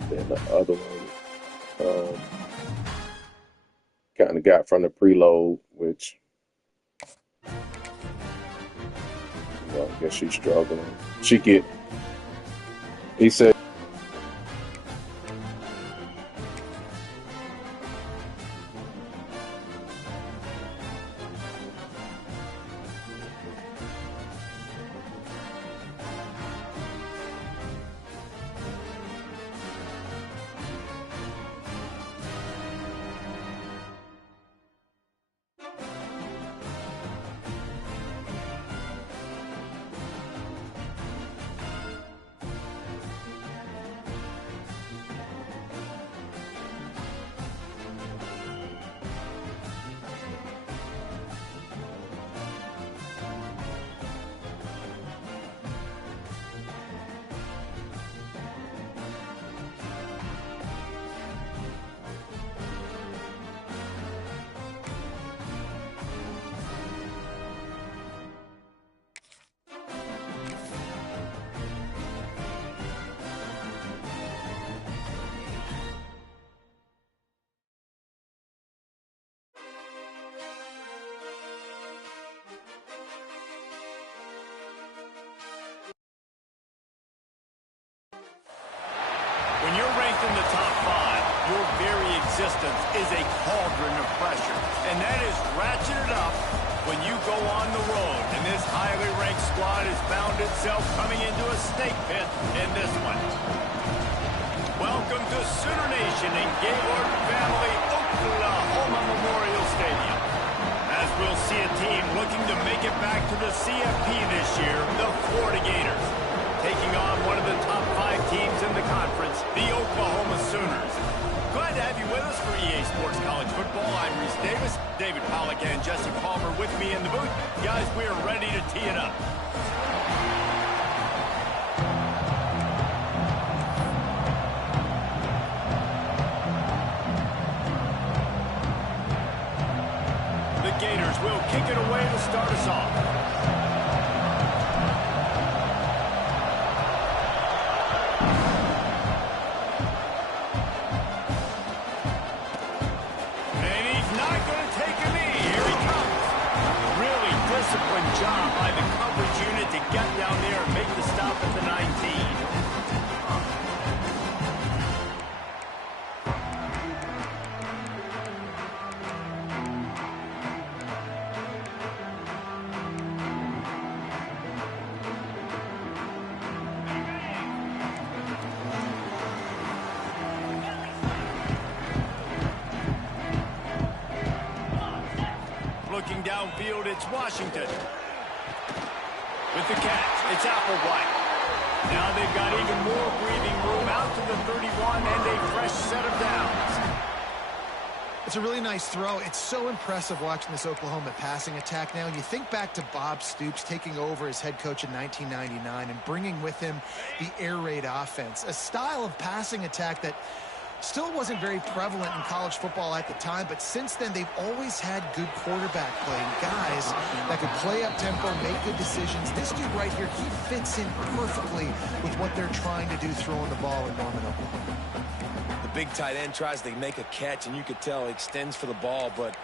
And then the other one kind of got from the preload, which I guess she's struggling. He said. When you're ranked in the top 5, your very existence is a cauldron of pressure. And that is ratcheted up when you go on the road. And this highly ranked squad has found itself coming into a snake pit in this one. Welcome to Sooner Nation in Gaylord Family Oklahoma Memorial Stadium. As we'll see a team looking to make it back to the CFP this year, the Florida Gators, taking on one of the top 5 teams in the conference, the Oklahoma Sooners. Glad to have you with us for EA Sports College Football. I'm Reese Davis, David Pollack, and Jesse Palmer with me in the booth. Guys, we are ready to tee it up. The Gators will kick it away to start us off. Job by the coverage unit to get down there and make the stop at the 19. Looking downfield, it's Washington. With the catch, it's Applewhite. Now they've got even more breathing room out to the 31 and a fresh set of downs. It's a really nice throw. It's so impressive watching this Oklahoma passing attack now. And you think back to Bob Stoops taking over as head coach in 1999 and bringing with him the air raid offense, a style of passing attack that still wasn't very prevalent in college football at the time, but since then they've always had good quarterback play, guys that could play up tempo, make good decisions. This dude right here, he fits in perfectly with what they're trying to do throwing the ball in Norman, Oklahoma. The big tight end tries to make a catch, and you could tell he extends for the ball, but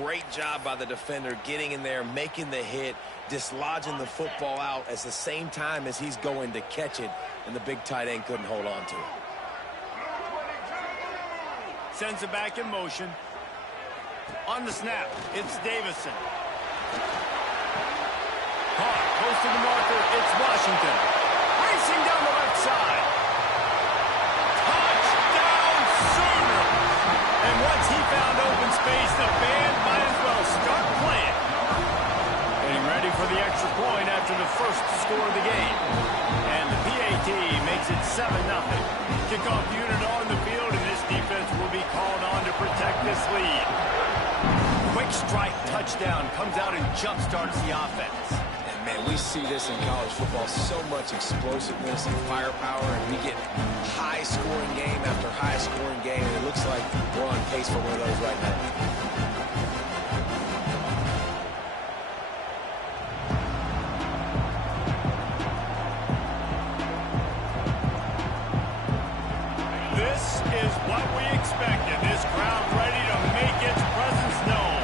great job by the defender getting in there, making the hit, dislodging the football out at the same time as he's going to catch it, and the big tight end couldn't hold on to it. Sends it back in motion. On the snap, it's Davison. Caught, close to the marker, it's Washington. Racing down the left side. Touchdown, Sooners! And once he found open space, the band might as well start playing. Getting ready for the extra point after the first score of the game. And the PAT makes it 7-0. Kickoff unit on the field, and this defense will be called on to protect this lead. Quick strike touchdown comes out and jump-starts the offense. And, man, we see this in college football, so much explosiveness and firepower, and we get high-scoring game after high-scoring game, and it looks like we're on pace for one of those right now. is what we expected. This crowd ready to make its presence known.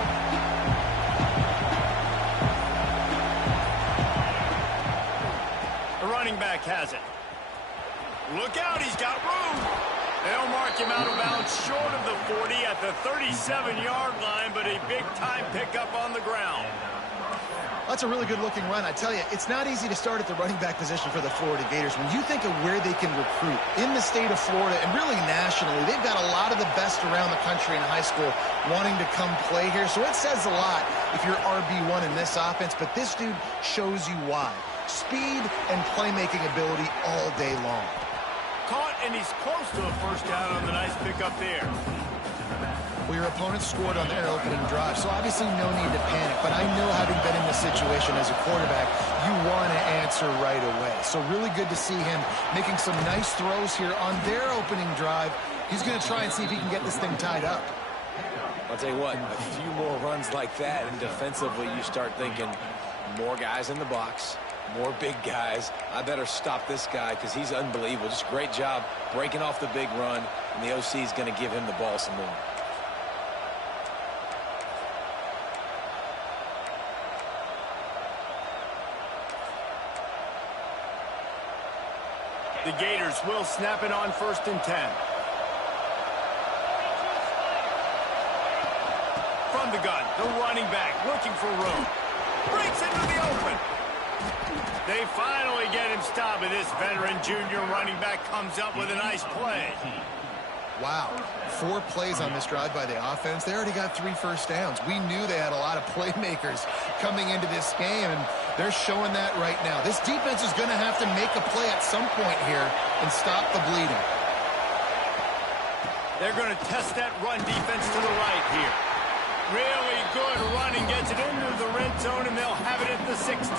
The running back has it. Look out, he's got room. They'll mark him out of bounds short of the 40 at the 37-yard line, but a big-time pickup on the ground. That's a really good-looking run. I tell you, it's not easy to start at the running back position for the Florida Gators. When you think of where they can recruit in the state of Florida and really nationally, they've got a lot of the best around the country in high school wanting to come play here. So it says a lot if you're RB1 in this offense, but this dude shows you why. Speed and playmaking ability all day long. Caught, and he's close to a first down on the nice pickup there. Well, your opponent scored on their opening drive, so obviously no need to panic. But I know, having been in this situation as a quarterback, you want to answer right away. So really good to see him making some nice throws here on their opening drive. He's going to try and see if he can get this thing tied up. I'll tell you what, a few more runs like that, and defensively you start thinking more guys in the box, more big guys. I better stop this guy because he's unbelievable. Just a great job breaking off the big run, and the OC is going to give him the ball some more. The Gators will snap it on 1st and 10. From the gun, the running back looking for room. Breaks into the open. They finally get him stopped, and this veteran junior running back comes up with a nice play. Wow, 4 plays on this drive by the offense. They already got 3 first downs. We knew they had a lot of playmakers coming into this game, and they're showing that right now. This defense is going to have to make a play at some point here and stop the bleeding. They're going to test that run defense to the right here. Really good running, gets it into the red zone, and they'll have it at the 16.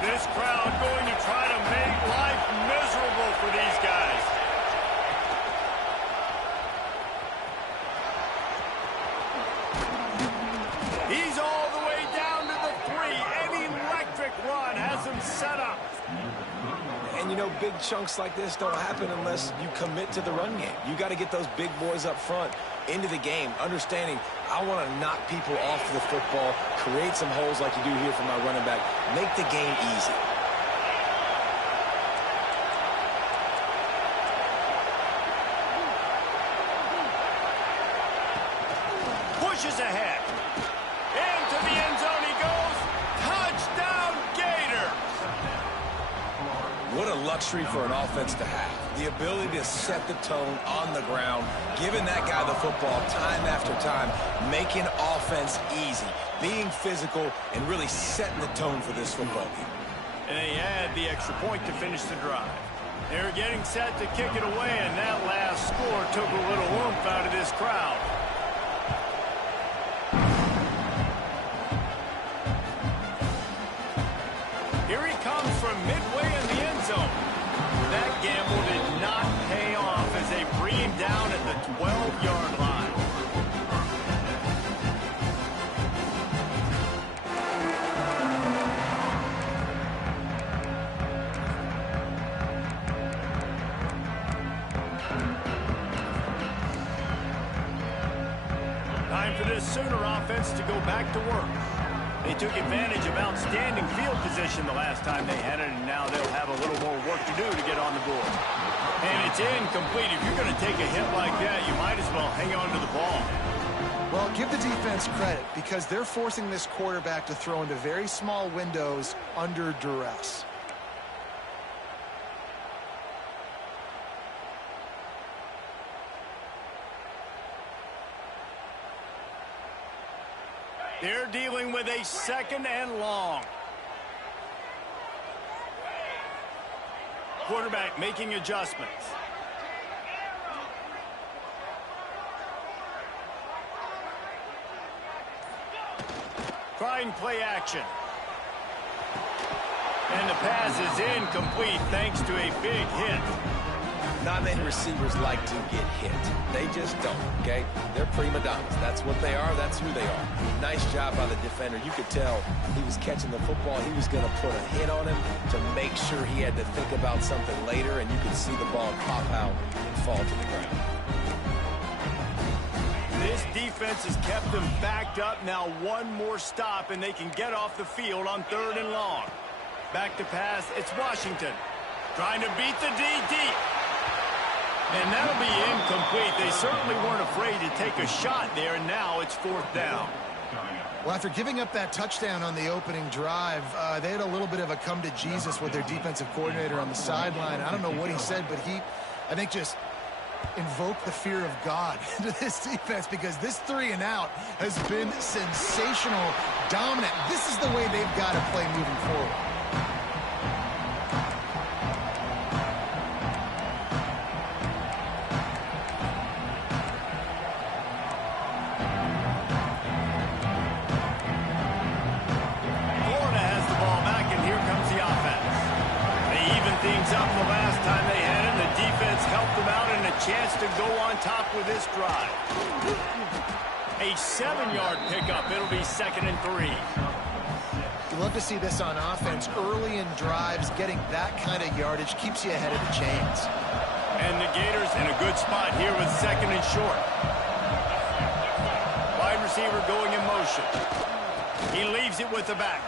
This crowd going to try to make life miserable for these guys. He's all the way down to the 3. An electric run has him set up. And, you know, big chunks like this don't happen unless you commit to the run game. You got to get those big boys up front into the game, understanding I want to knock people off the football, create some holes like you do here for my running back, make the game easy. Pushes ahead. Into the end zone he goes. Touchdown, Gators! What a luxury for an offense to have. The ability to set the tone on the ground, giving that guy the football time after time, making offense easy, being physical, and really setting the tone for this football team. And they add the extra point to finish the drive. They're getting set to kick it away, and that last score took a little oomph out of this crowd. Here he comes from midway in the end zone. That gamble did not pay off as they bring him down at the 12-yard line. Time for this Sooner offense to go back to work. They took advantage of outstanding field position the last time they had it, and now they'll have a little more work to do to get on the board. And it's incomplete. If you're going to take a hit like that, you might as well hang on to the ball. Well, give the defense credit because they're forcing this quarterback to throw into very small windows under duress. They're dealing with a 2nd and long. Quarterback making adjustments. Trying play action. And the pass is incomplete thanks to a big hit. Not many receivers like to get hit. They just don't, okay? They're prima donnas. That's what they are. That's who they are. Nice job by the defender. You could tell he was catching the football. He was going to put a hit on him to make sure he had to think about something later, and you could see the ball pop out and fall to the ground. This defense has kept them backed up. Now one more stop, and they can get off the field on 3rd and long. Back to pass. It's Washington. Trying to beat the D deep. And that'll be incomplete. They certainly weren't afraid to take a shot there, and now it's 4th down. Well, after giving up that touchdown on the opening drive, they had a little bit of a come to Jesus with their defensive coordinator on the sideline. I don't know what he said, but he, I think, just invoked the fear of God into this defense, because this 3-and-out has been sensational, dominant. This is the way they've got to play moving forward. Chance to go on top with this drive. A 7-yard pickup. It'll be 2nd and 3. You love to see this on offense. Early in drives, getting that kind of yardage keeps you ahead of the chains. And the Gators in a good spot here with 2nd and short. Wide receiver going in motion. He leaves it with the back.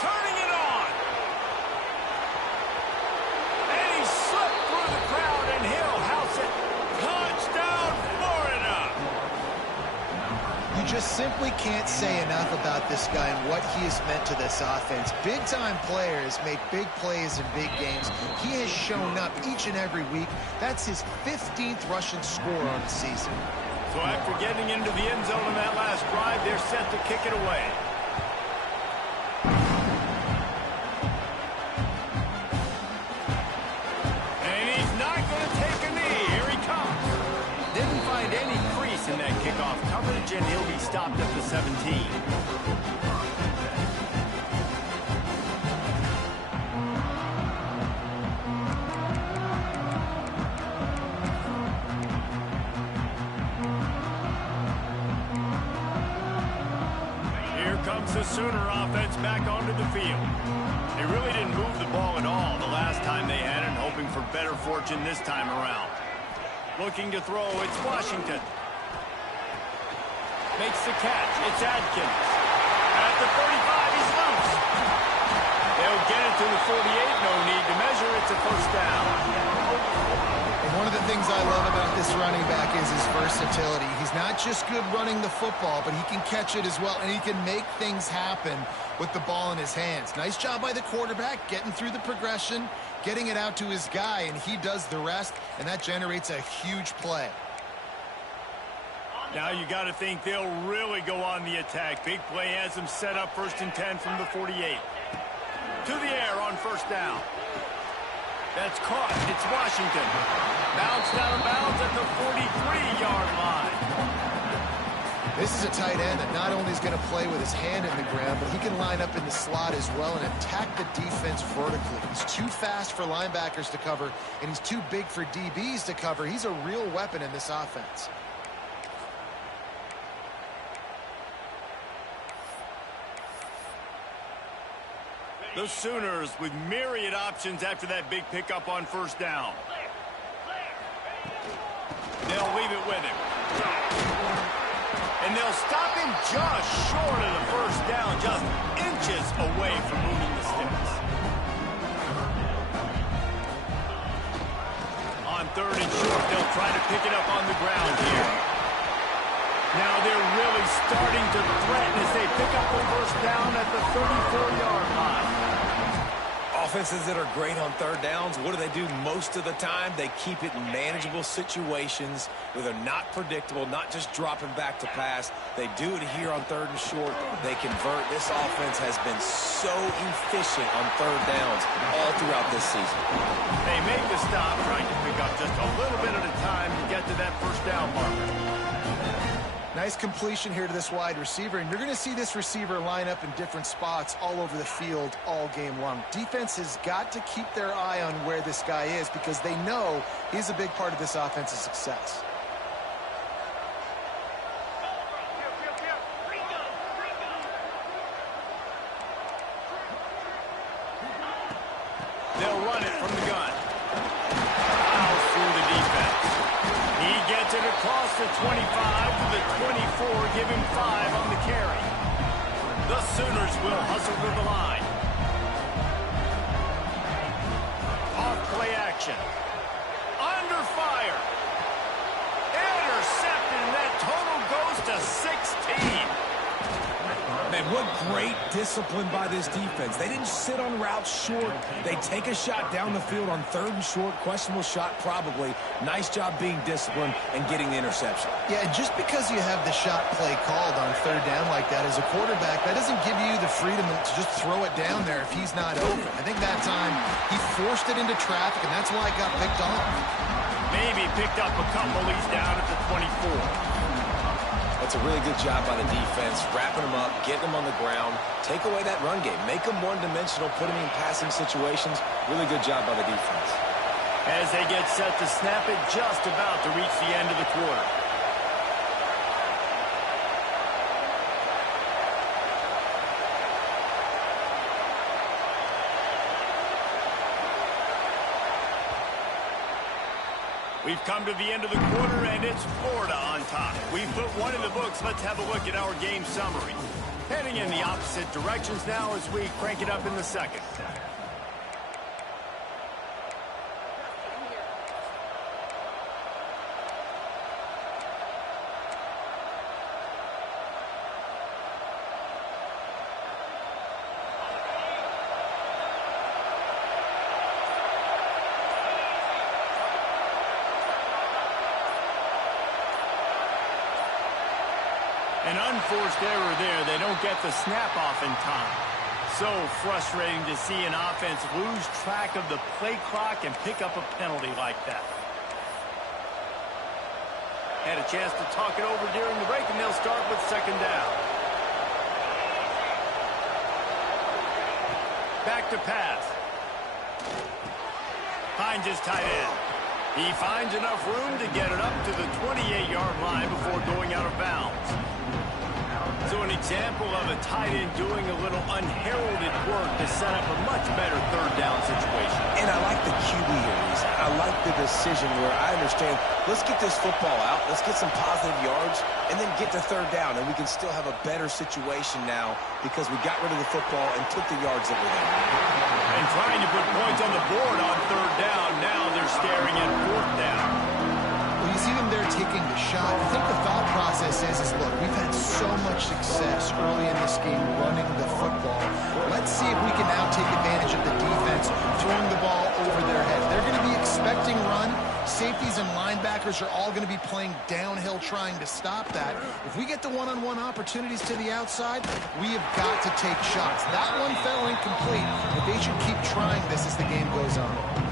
Turning it on. And he slipped through the crowd, and he'll house it. Touchdown, Florida! You just simply can't say enough about this guy and what he has meant to this offense. Big-time players make big plays in big games. He has shown up each and every week. That's his 15th rushing score on the season. So after getting into the end zone in that last drive, they're set to kick it away. And he's not going to take a knee. Here he comes. Didn't find any crease in that kickoff coverage, and he'll be stopped at the 17. The Sooner offense back onto the field. They really didn't move the ball at all the last time they had it, hoping for better fortune this time around. Looking to throw, it's Washington. Makes the catch, it's Adkins. At the 35, he's loose. They'll get it to the 48, no need to measure, it's a 1st down. And one of the things I love about this running back is his versatility. He's not just good running the football, but he can catch it as well, and he can make things happen with the ball in his hands. Nice job by the quarterback, getting through the progression, getting it out to his guy, and he does the rest, and that generates a huge play. Now you got to think they'll really go on the attack. Big play has them set up 1st and 10 from the 48. To the air on 1st down. That's caught. It's Washington. Bounced out of bounds at the 43-yard line. This is a tight end that not only is going to play with his hand in the ground, but he can line up in the slot as well and attack the defense vertically. He's too fast for linebackers to cover, and he's too big for DBs to cover. He's a real weapon in this offense. The Sooners with myriad options after that big pickup on 1st down. They'll leave it with him. And they'll stop him just short of the 1st down, just inches away from moving the sticks. On 3rd and short, they'll try to pick it up on the ground here. Now they're really starting to threaten as they pick up the 1st down at the 34-yard line. Offenses that are great on 3rd downs, what do they do most of the time? They keep it in manageable situations where they're not predictable, not just dropping back to pass. They do it here on 3rd and short. They convert. This offense has been so efficient on 3rd downs all throughout this season. They make the stop, trying to pick up just a little bit at a time to get to that 1st down marker. Nice completion here to this wide receiver, and you're going to see this receiver line up in different spots all over the field all game long. Defense has got to keep their eye on where this guy is because they know he's a big part of this offense's success. They'll run it from the gun. Fouls through the defense. He gets it across the 25 to the 24, give him 5 on the carry. The Sooners will hustle to the line. Off play action. Under fire. Intercepted, and that total goes to 16. Man, what great discipline by this defense. They didn't sit on routes short. They take a shot down the field on 3rd and short. Questionable shot probably. Nice job being disciplined and getting the interception. Yeah, just because you have the shot play called on 3rd down like that as a quarterback, that doesn't give you the freedom to just throw it down there if he's not open. I think that time he forced it into traffic, and that's why it got picked off. Maybe picked up a couple. He's down at the 24. That's a really good job by the defense, wrapping them up, getting them on the ground, take away that run game, make them one-dimensional, put them in passing situations. Really good job by the defense. As they get set to snap it, just about to reach the end of the quarter. We've come to the end of the quarter, and it's Florida on top. We've put one in the books. Let's have a look at our game summary. Heading in the opposite directions now as we crank it up in the second. An unforced error there. They don't get the snap off in time. So frustrating to see an offense lose track of the play clock and pick up a penalty like that. Had a chance to talk it over during the break, and they'll start with 2nd down. Back to pass. Finds his tight end. He finds enough room to get it up to the 28-yard line before going out of bounds. So an example of a tight end doing a little unheralded work to set up a much better 3rd down situation. And I like the QB here, Reese. I like the decision where I understand, let's get this football out, let's get some positive yards, and then get to 3rd down, and we can still have a better situation now because we got rid of the football and took the yards that were there. And trying to put points on the board on 3rd down. Now they're staring at 4th down. Well, you see them there taking the shot. I think the thought process is look, we've had so much success early in this game running the football. Let's see if we can now take advantage of the defense throwing the ball over their head. They're going to be expecting run. Safeties and linebackers are all going to be playing downhill trying to stop that. If we get the one-on-one opportunities to the outside, we have got to take shots. That one fell incomplete, but they should keep trying this as the game goes on.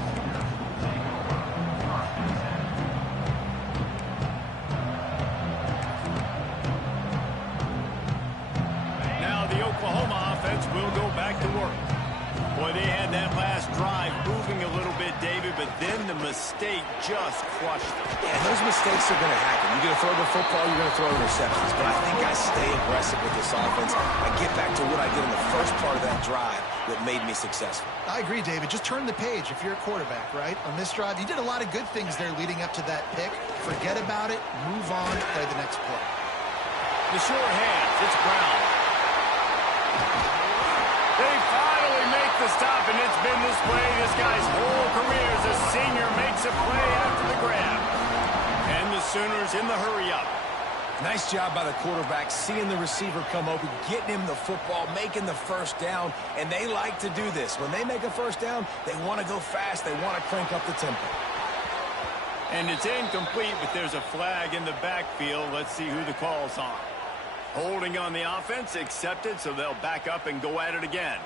Oklahoma offense will go back to work. Boy, they had that last drive moving a little bit, David, but then the mistake just crushed them. Yeah, those mistakes are going to happen. You're going to throw the football, you're going to throw interceptions. But I think I stay aggressive with this offense. I get back to what I did in the first part of that drive that made me successful. I agree, David. Just turn the page if you're a quarterback, right? On this drive, you did a lot of good things there leading up to that pick. Forget about it, move on, play the next play. The sure hands, it's Brown. They finally make the stop, and it's been this way this guy's whole career as a senior makes a play after the grab. And the Sooners in the hurry-up. Nice job by the quarterback, seeing the receiver come open, getting him the football, making the 1st down, and they like to do this. When they make a 1st down, they want to go fast, they want to crank up the tempo. And it's incomplete, but there's a flag in the backfield. Let's see who the call's on. Holding on the offense, accepted, so they'll back up and go at it again.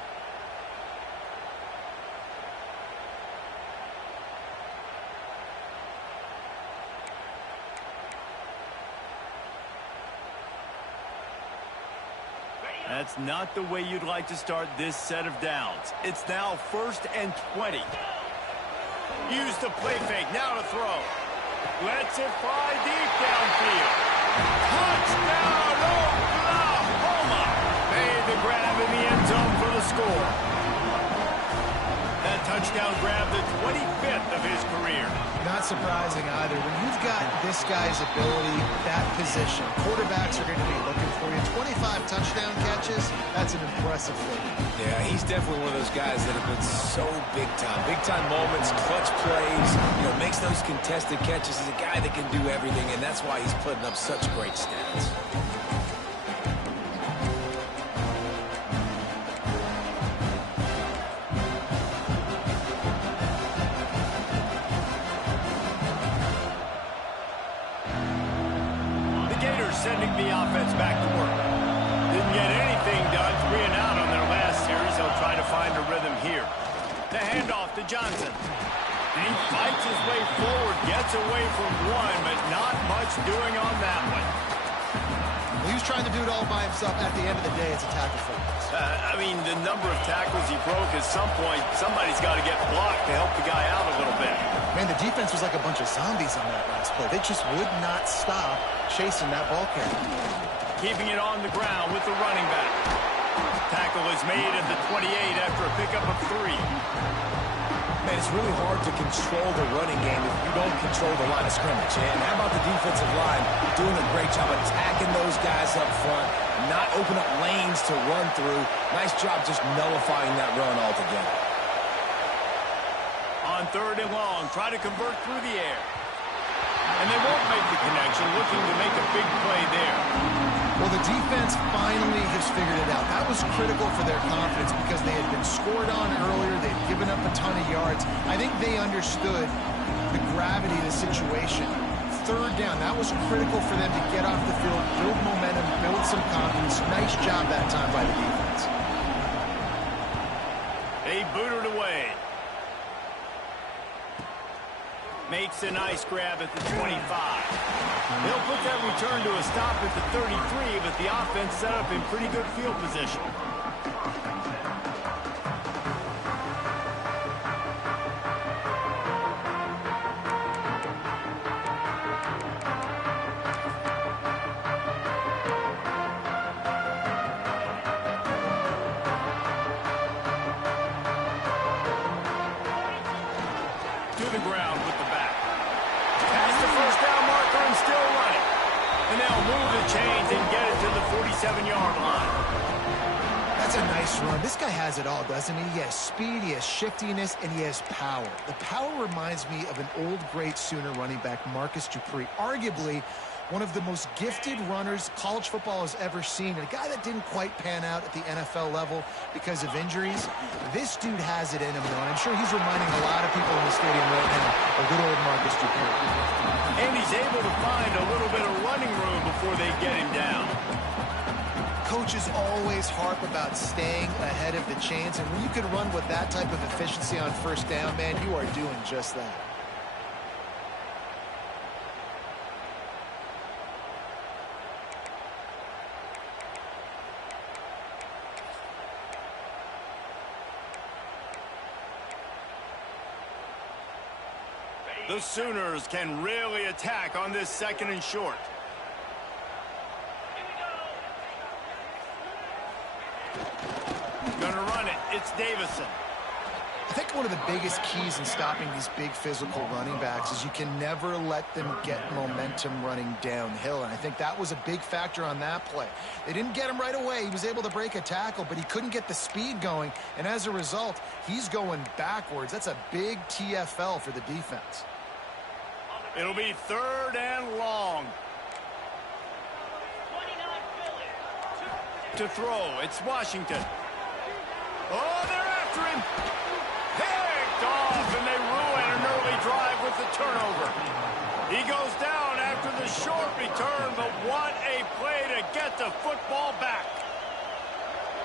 That's not the way you'd like to start this set of downs. It's now 1st and 20. Use the play fake. Now to throw. Lets it fly deep downfield. Touchdown, Oklahoma! Made the grab in the end zone for the score. That touchdown grab, the 25th of his career. Not surprising either. When you've got this guy's ability, that position, quarterbacks are going to be looking for you. 25 touchdown catches, that's an impressive thing. Yeah, he's definitely one of those guys that have been so big time. Big time moments, clutch plays, makes those contested catches. He's a guy that can do everything, and that's why he's putting up such great stats. Sending the offense back to work. Didn't get anything done. 3 and out on their last series. They'll try to find a rhythm here. The handoff to Johnson. And he fights his way forward, gets away from one, but not much doing on that one. He was trying to do it all by himself. At the end of the day, it's a tackle for I mean, the number of tackles he broke, at some point, somebody's got to get blocked to help the guy out a little bit. Man, the defense was like a bunch of zombies on that last play. They just would not stop chasing that ball carrier. Keeping it on the ground with the running back. Tackle is made at the 28 after a pickup of 3. Man, it's really hard to control the running game if you don't control the line of scrimmage. And how about the defensive line doing a great job attacking those guys up front, not open up lanes to run through. Nice job just nullifying that run altogether. On 3rd and long, try to convert through the air. And they won't make the connection, looking to make a big play there. Well, the defense finally has figured it out. That was critical for their confidence because they had been scored on earlier. They'd given up a ton of yards. I think they understood the gravity of the situation. 3rd down, that was critical for them to get off the field, build momentum, build some confidence. Nice job that time by the defense. They booted away. Makes a nice grab at the 25. They'll put that return to a stop at the 33, but the offense set up in pretty good field position. To the ground with the back. Past the 1st down marker and still running. And they'll move the chains and get it to the 47-yard line. That's a nice run. This guy has it all, doesn't he? He has speed, he has shiftiness, and he has power. The power reminds me of an old, great Sooner running back, Marcus Dupree. Arguably one of the most gifted runners college football has ever seen. A guy that didn't quite pan out at the NFL level because of injuries. This dude has it in him, though. I'm sure he's reminding a lot of people in the stadium right now of good old Marcus Dupree. And he's able to find a little bit of running room before they get him down. Coaches always harp about staying ahead of the chains, and when you can run with that type of efficiency on 1st down, man, you are doing just that. The Sooners can really attack on this 2nd and short. Gonna run it. It's Davison. I think one of the biggest keys in stopping these big physical running backs is you can never let them get momentum running downhill. And I think that was a big factor on that play. They didn't get him right away. He was able to break a tackle, but he couldn't get the speed going. And as a result, he's going backwards. That's a big TFL for the defense. It'll be 3rd and long. To throw, it's Washington. Oh, they're after him. Picked off, and they ruin an early drive with the turnover. He goes down after the short return, but what a play to get the football back.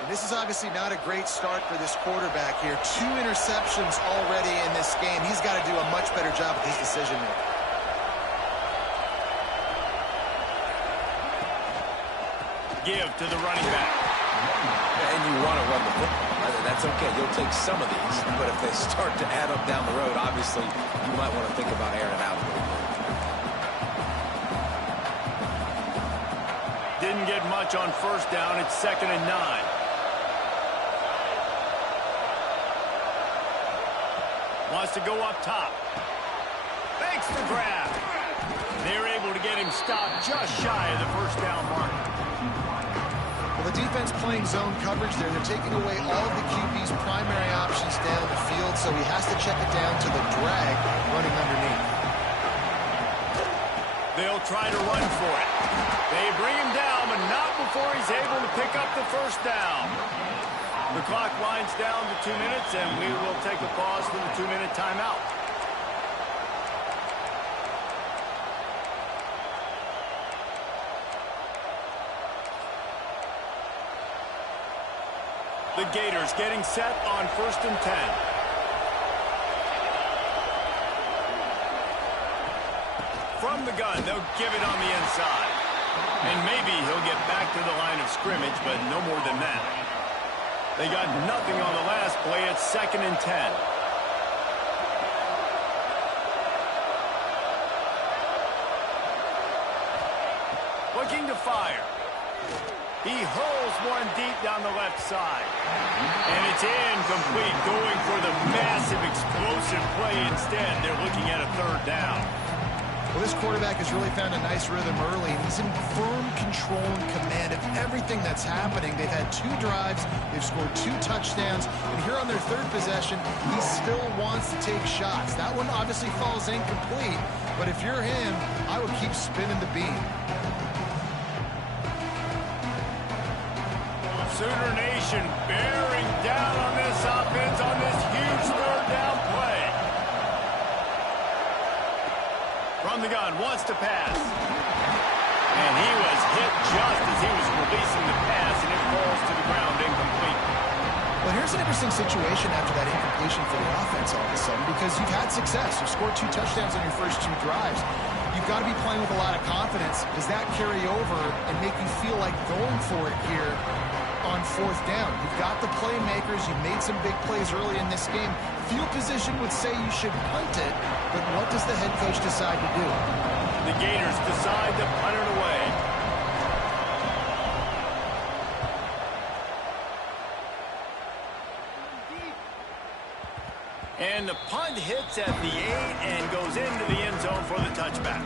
And this is obviously not a great start for this quarterback here. 2 interceptions already in this game. He's got to do a much better job with his decision making. Give to the running back. And you want to run the football. That's okay. You'll take some of these. But if they start to add up down the road, obviously, you might want to think about airing it out a little bit. Didn't get much on first down. It's 2nd and 9. Wants to go up top. Makes the grab. They're able to get him stopped just shy of the first down mark. Well, the defense playing zone coverage there. They're taking away all of the QB's primary options down the field, so he has to check it down to the drag running underneath. They'll try to run for it. They bring him down, but not before he's able to pick up the first down. The clock winds down to 2 minutes, and we will take a pause for the 2-minute timeout. The Gators getting set on 1st and 10. From the gun, they'll give it on the inside. And maybe he'll get back to the line of scrimmage, but no more than that. They got nothing on the last play. It's 2nd and 10. Looking to fire. He hurls one deep down the left side. And it's incomplete, going for the massive explosive play instead. They're looking at a 3rd down. Well, this quarterback has really found a nice rhythm early, and he's in firm control and command of everything that's happening. They've had 2 drives, they've scored 2 touchdowns, and here on their 3rd possession, he still wants to take shots. That one obviously falls incomplete, but if you're him, I would keep spinning the beam. Sooner Nation bearing down on this offense on this huge 3rd down play. From the gun, wants to pass. And he was hit just as he was releasing the pass, and it falls to the ground incomplete. Well, here's an interesting situation after that incompletion for the offense all of a sudden, because you've had success. You've scored 2 touchdowns on your first 2 drives. You've got to be playing with a lot of confidence. Does that carry over and make you feel like going for it here on 4th down? You've got the playmakers. You've made some big plays early in this game. Field position would say you should punt it, but what does the head coach decide to do? The Gators decide to punt it away. And the punt hits at the 8 and goes into the end zone for the touchback.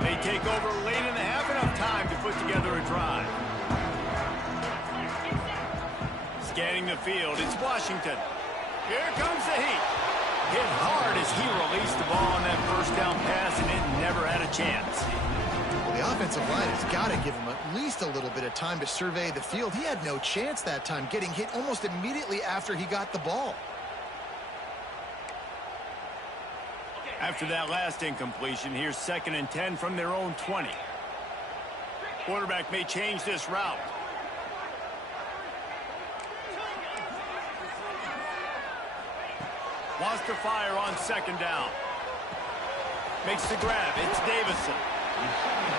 They take over late in the half, enough time to put together a drive. Scanning the field, it's Washington. Here comes the heat. Hit hard as he released the ball on that first down pass, and it never had a chance. Well, the offensive line has got to give him at least a little bit of time to survey the field. He had no chance that time, getting hit almost immediately after he got the ball. After that last incompletion, here's 2nd and 10 from their own 20. Quarterback may change this route. Wants to fire on 2nd down. Makes the grab. It's Davison.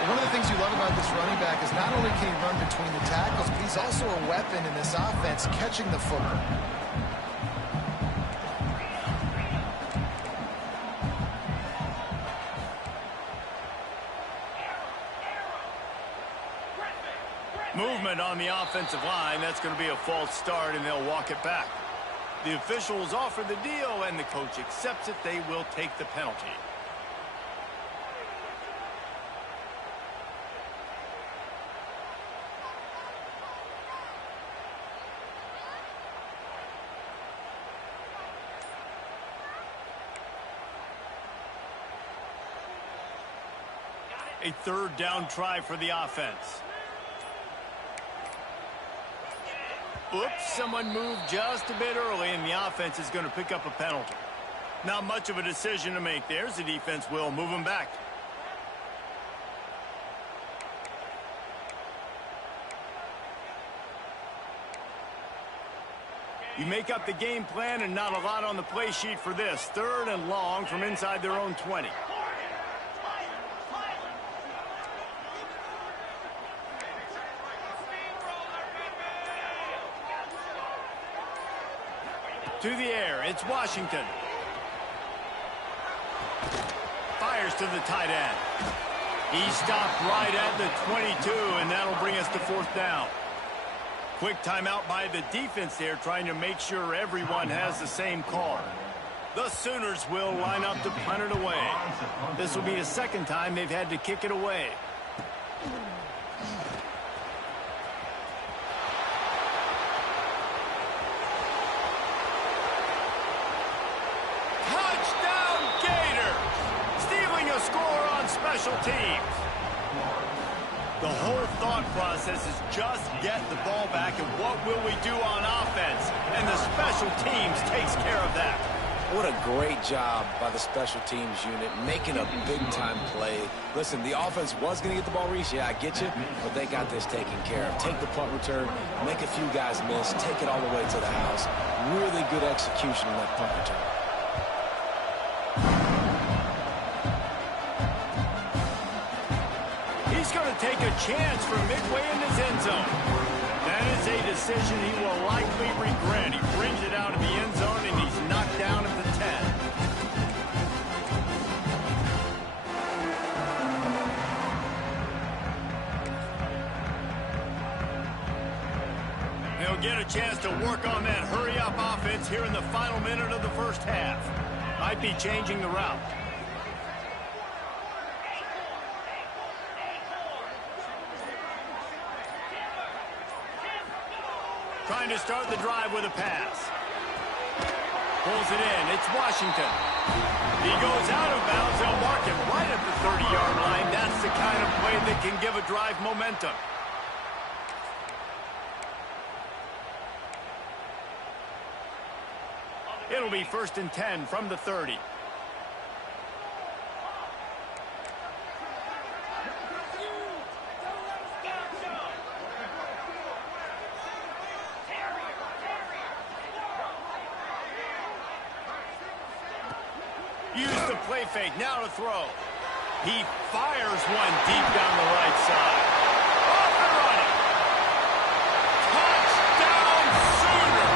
One of the things you love about this running back is not only can he run between the tackles, but he's also a weapon in this offense, catching the football. Movement on the offensive line. That's going to be a false start, and they'll walk it back. The officials offer the deal, and the coach accepts it. They will take the penalty. A 3rd down try for the offense. Oops, someone moved just a bit early, and the offense is going to pick up a penalty. Not much of a decision to make there, as the defense will move them back. You make up the game plan, and not a lot on the play sheet for this. 3rd and long from inside their own 20. To the air, it's Washington. Fires to the tight end. He stopped right at the 22, and that'll bring us to fourth down. Quick timeout by the defense there, trying to make sure everyone has the same call. The Sooners will line up to punt it away. This will be the second time they've had to kick it away. Touchdown, Gator! Stealing a score on special teams. The whole thought process is just get the ball back, and what will we do on offense? And the special teams takes care of that. What a great job by the special teams unit, making a big-time play. Listen, the offense was going to get the ball reached. Yeah, I get you, but they got this taken care of. Take the punt return, make a few guys miss, take it all the way to the house. Really good execution on that punt return. He's going to take a chance from midway in his end zone. That is a decision he will likely regret. He brings it out of the end zone, and he's knocked down at the 10. They'll get a chance to work on that hurry-up offense here in the final minute of the first half. Might be changing the route. Trying to start the drive with a pass. Pulls it in. It's Washington. He goes out of bounds. They'll mark him right at the 30-yard line. That's the kind of play that can give a drive momentum. It'll be 1st and 10 from the 30. Use the play fake, now to throw. He fires one deep down the right side. Off and running. Touchdown, Sooner!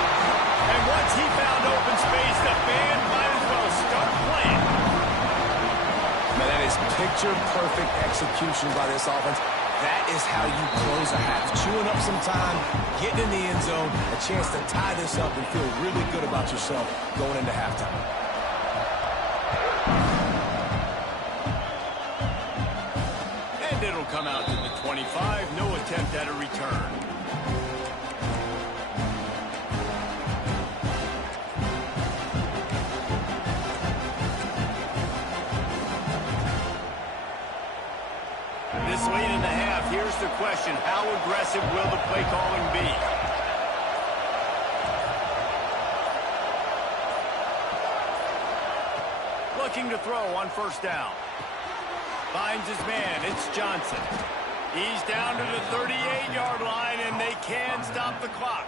And once he found open space, the band might as well start playing. Man, that is picture-perfect execution by this offense. That is how you close a half. Chewing up some time, getting in the end zone, a chance to tie this up and feel really good about yourself going into halftime. And it'll come out to the 25. No attempt at a return. This late in the half, here's the question. How aggressive will the play calling be? Looking to throw on 1st down. Finds his man. It's Johnson. He's down to the 38-yard line, and they can stop the clock.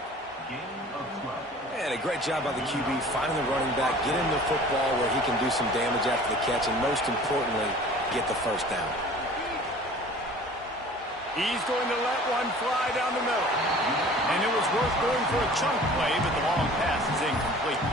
And a great job by the QB finding the running back, getting the football where he can do some damage after the catch, and most importantly, get the 1st down. He's going to let one fly down the middle. And it was worth going for a chunk play, but the long pass is incomplete.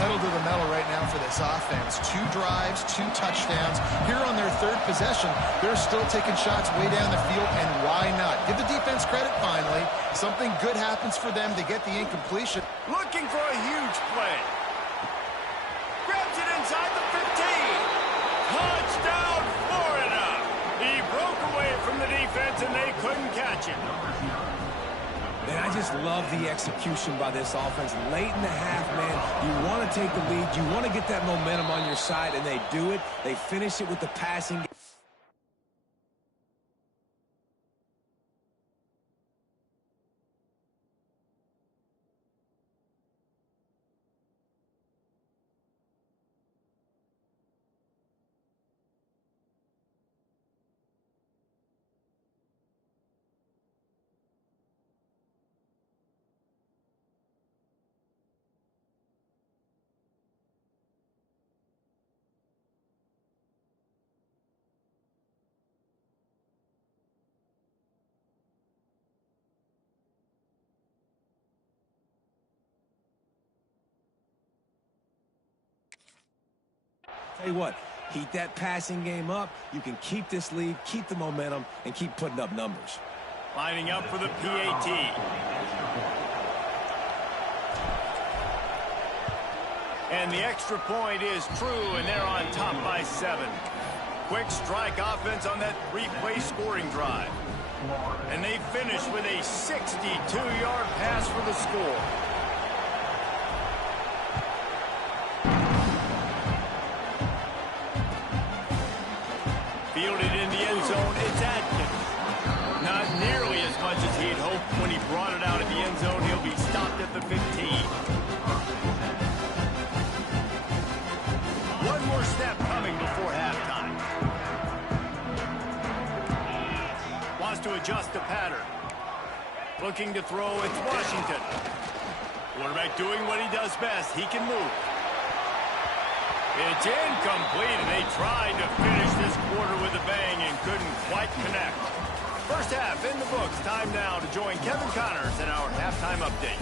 Pedal to the metal right now for this offense. 2 drives, 2 touchdowns. Here on their 3rd possession, they're still taking shots way down the field, and why not? Give the defense credit finally. Something good happens for them to get the incompletion. Looking for a huge play. Grabs it inside the 15. Touchdown, Florida. He broke away from the defense, and they couldn't catch him. Man, I just love the execution by this offense. Late in the half, man, you want to take the lead. You want to get that momentum on your side, and they do it. They finish it with the passing game. Tell you what, heat that passing game up. You can keep this lead, keep the momentum, and keep putting up numbers. Lining up for the PAT. And the extra point is true, and they're on top by 7. Quick strike offense on that 3-play scoring drive. And they finish with a 62-yard pass for the score. Fielded in the end zone, it's Atkins. Not nearly as much as he'd hoped when he brought it out of the end zone. He'll be stopped at the 15. One more snap coming before halftime. Wants to adjust the pattern. Looking to throw, it's Washington. Quarterback doing what he does best. He can move. It's incomplete, and they tried to finish this quarter with a bang and couldn't quite connect. First half in the books. Time now to join Kevin Connors in our halftime update.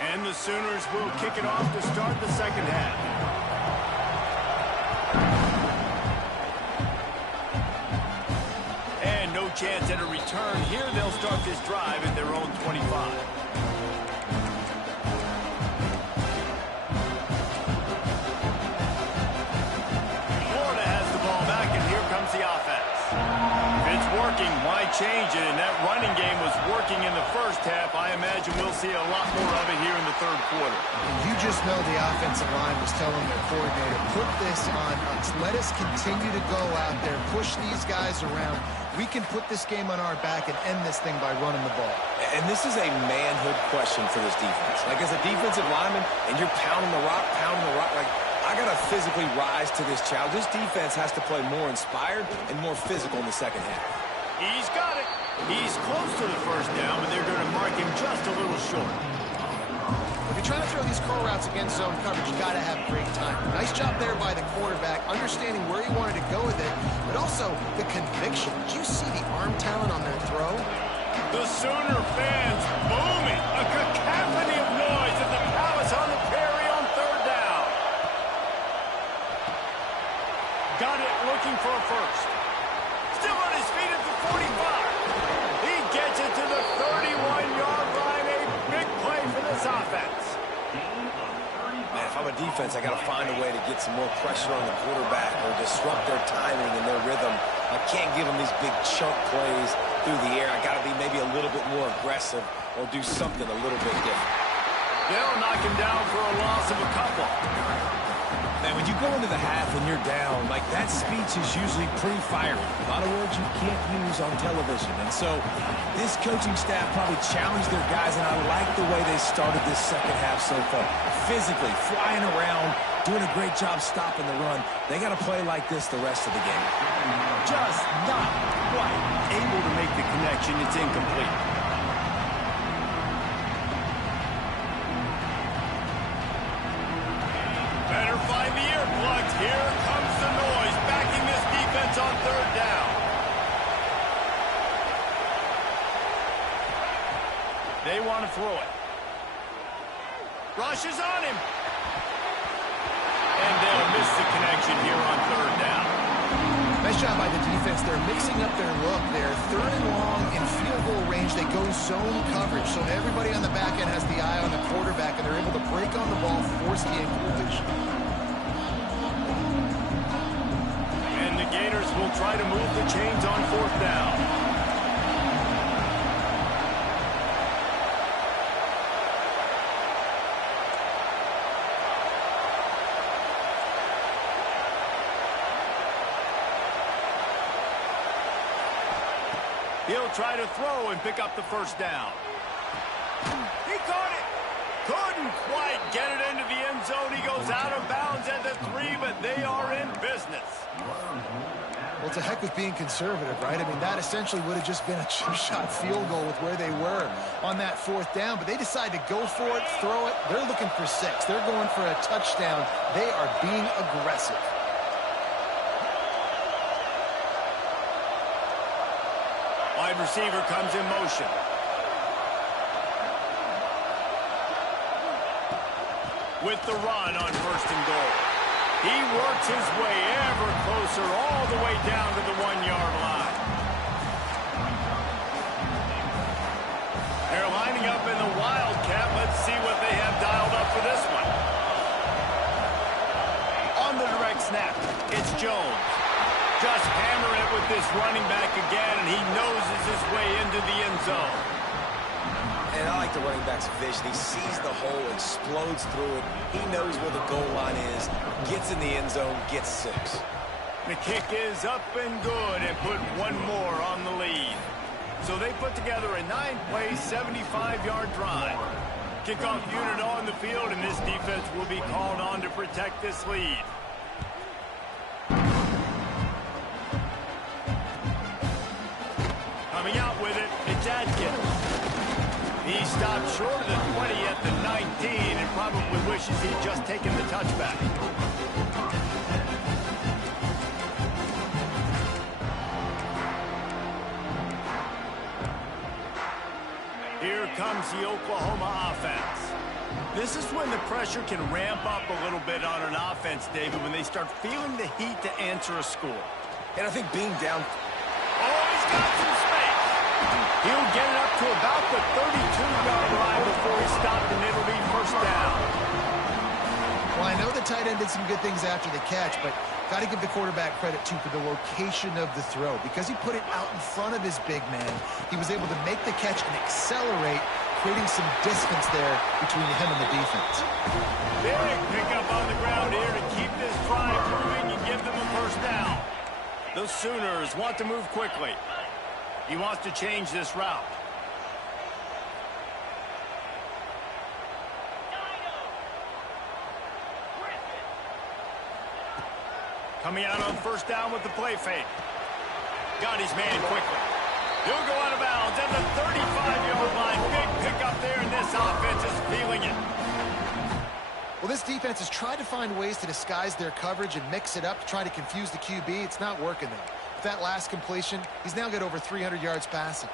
And the Sooners will kick it off to start the second half. And no chance at a return here. They'll start this drive at their own 25. Florida has the ball back, and here comes the offense. If it's working, why change it? And that running game was working in the first half. I imagine we'll see a lot more of it here in the third quarter. And you just know the offensive line was telling their coordinator, put this on us. Let us continue to go out there, push these guys around. We can put this game on our back and end this thing by running the ball. And this is a manhood question for this defense. Like, as a defensive lineman, and you're pounding the rock, like, I got to physically rise to this challenge. This defense has to play more inspired and more physical in the second half. He's got it. He's close to the first down, but they're going to mark him just a little short. If you're trying to throw these curl routes against zone coverage, you got to have great time. Nice job there by the quarterback, understanding where he wanted to go with it, but also the conviction. Did you see the arm talent on their throw? The Sooner fans booming. A cacophony of noise at the Palace on the Prairie on third down. Got it, looking for a first. Still on his feet at the 45. He gets it to the 31-yard line. A big play for this offense. Man, if I'm a defense, I got to find a way to get some more pressure on the quarterback or disrupt their timing and their rhythm. I can't give them these big chunk plays through the air. I got to be maybe a little bit more aggressive or do something a little bit different. They'll knock him down for a loss of a couple. Man, when you go into the half and you're down, like, that speech is usually pretty fiery. A lot of words you can't use on television. And so this coaching staff probably challenged their guys, and I like the way they started this second half so far. Physically, flying around, doing a great job stopping the run. They got to play like this the rest of the game. Just not quite able to make the connection. It's incomplete. Better find the earplugs. Here comes the noise, backing this defense on third down. They want to throw it. Rush is on him. And they'll miss the connection here on third down. Nice job by the defense. They're mixing up their look. They're third and long in field goal range. They go zone coverage, so everybody on the back end has the eye on the quarterback, and they're able to break on the ball, force the incompletion. And the Gators will try to move the chains on fourth down. He'll try to throw and pick up the first down. He caught it. Couldn't quite get it into the end zone. He goes out of bounds at the 3, but they are in business. Well, it's a heck of being conservative, right? I mean, that essentially would have just been a chip-shot field goal with where they were on that fourth down, but they decide to go for it, throw it. They're looking for 6. They're going for a touchdown. They are being aggressive. Wide receiver comes in motion. with the run on 1st and goal. He works his way ever closer all the way down to the 1-yard line. They're lining up in the Wildcat. Let's see what they have dialed up for this one. On the direct snap, it's Jones. Just hammering it with this running back again, and he noses his way into the end zone. And I like the running back's vision. He sees the hole, explodes through it. He knows where the goal line is, gets in the end zone, gets 6. The kick is up and good and put one more on the lead. So they put together a 9-play, 75-yard drive. Kickoff unit on the field, and this defense will be called on to protect this lead. Coming out with it, it's Adkins. He stopped short of the 20 at the 19 and probably wishes he'd just taken the touchback. Here comes the Oklahoma offense. This is when the pressure can ramp up a little bit on an offense, David, when they start feeling the heat to answer a score. And I think being down... Oh, he's got some space. He'll get it up to about the 32-yard line before he's stopped, and it'll be 1st down. Well, I know the tight end did some good things after the catch, but got to give the quarterback credit, too, for the location of the throw. Because he put it out in front of his big man, he was able to make the catch and accelerate, creating some distance there between him and the defense. Big pickup on the ground here to keep this drive moving and give them a 1st down. The Sooners want to move quickly. He wants to change this route. Coming out on 1st down with the play fake. Got his man quickly. He'll go out of bounds at the 35-yard line. Big pickup there, and this offense is feeling it. Well, this defense has tried to find ways to disguise their coverage and mix it up to try to confuse the QB. It's not working, though. With that last completion, he's now got over 300 yards passing.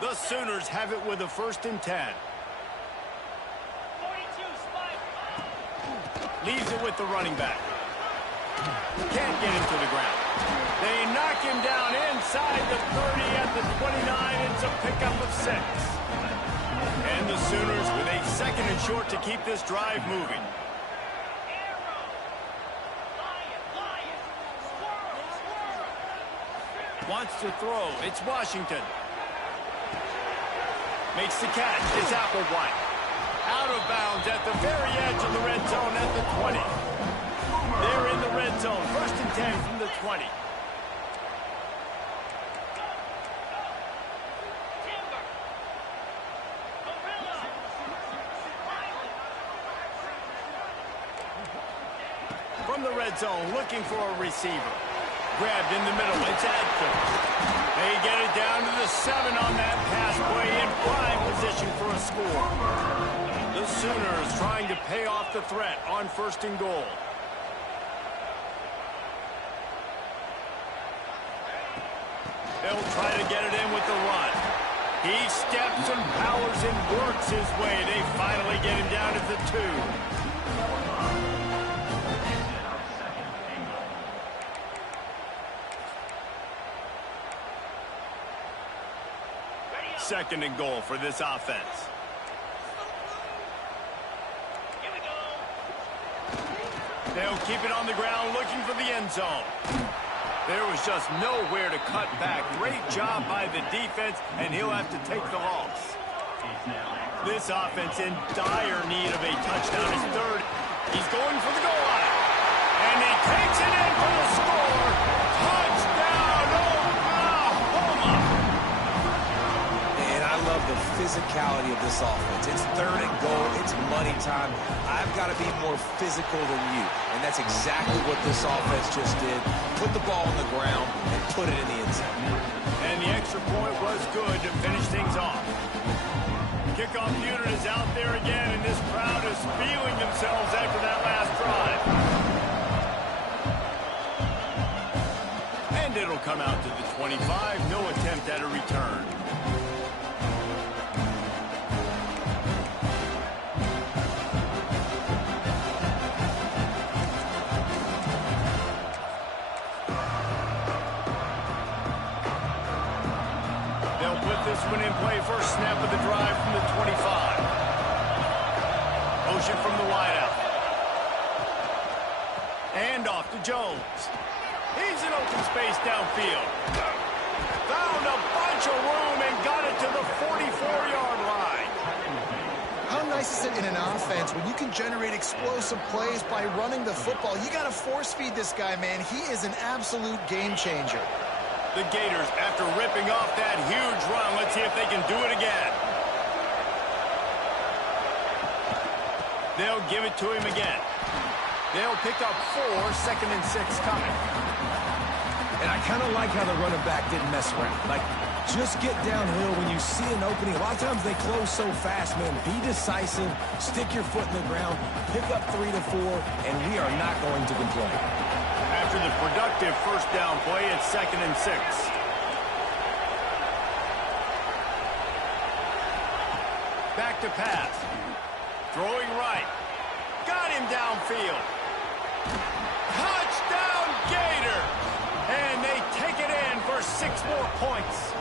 The Sooners have it with a 1st and 10. Leaves it with the running back. Can't get him to the ground. They knock him down inside the 30 at the 29. It's a pickup of 6. And the Sooners with a 2nd and short to keep this drive moving. Wants to throw. It's Washington. Makes the catch. It's Applewhite. Out of bounds at the very edge of the red zone at the 20. They're in the red zone. 1st and 10 from the 20. From the red zone, looking for a receiver. Grabbed in the middle. It's Adkins. They get it down to the 7 on that pass play in prime position for a score. The Sooners trying to pay off the threat on 1st and goal. They'll try to get it in with the run. He steps and powers and works his way. They finally get him down at the 2. 2nd and goal for this offense. They'll keep it on the ground looking for the end zone. There was just nowhere to cut back. Great job by the defense, and he'll have to take the loss. This offense in dire need of a touchdown. His 3rd. He's going for the goal line. And he takes it in for the score. Touchdown, Oklahoma! And I love the physicality of this offense. It's 3rd and goal. It's money time. I've got to be more physical than you. And that's exactly what this offense just did. Put the ball on the ground and put it in the end zone. And the extra point was good to finish things off. Kickoff unit is out there again, and this crowd is feeling themselves after that last drive. And it'll come out to the 25. No attempt at a return. play, first snap of the drive from the 25. Motion from the wideout. And off to Jones. He's in open space downfield. Found a bunch of room and got it to the 44-yard line. How nice is it in an offense when you can generate explosive plays by running the football? You got to force feed this guy, man. He is an absolute game changer. The Gators, after ripping off that huge run, let's see if they can do it again. They'll give it to him again. They'll pick up 4, 2nd and 6 coming. And I kind of like how the running back didn't mess around. Like, just get downhill when you see an opening. A lot of times they close so fast, man. Be decisive, stick your foot in the ground, pick up 3 to 4, and we are not going to complain. After the productive first down play, it's 2nd and 6. Back to pass. Throwing right. Got him downfield. Touchdown, Gator! And they take it in for 6 more points.